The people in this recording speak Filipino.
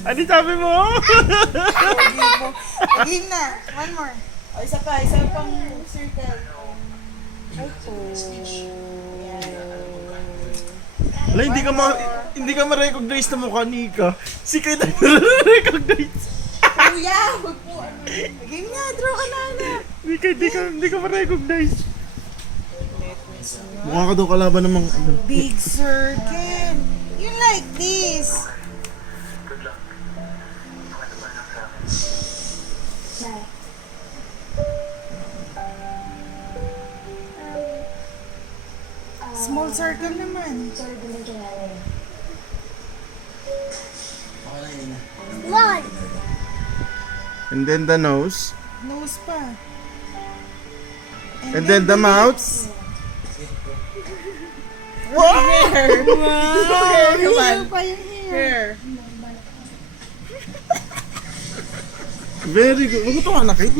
Ano sabi mo? Game na. One more. O, isa pa. Isa pang circle. Ala, hindi ka ma-recognize na mukha ni Ika. Si Kay na recognize. Kuya, huwag po. Game na. Draw ka na, anak. Hindi ka ma-recognize. Mukha ka daw kalaban ng mga... Big circle. You like this. Small circle naman. One. And then the nose. Nose pa. And then the mouth. Hair. Wow. Come on. Hair pa yung hair. Very good. Huwag ito anak eh.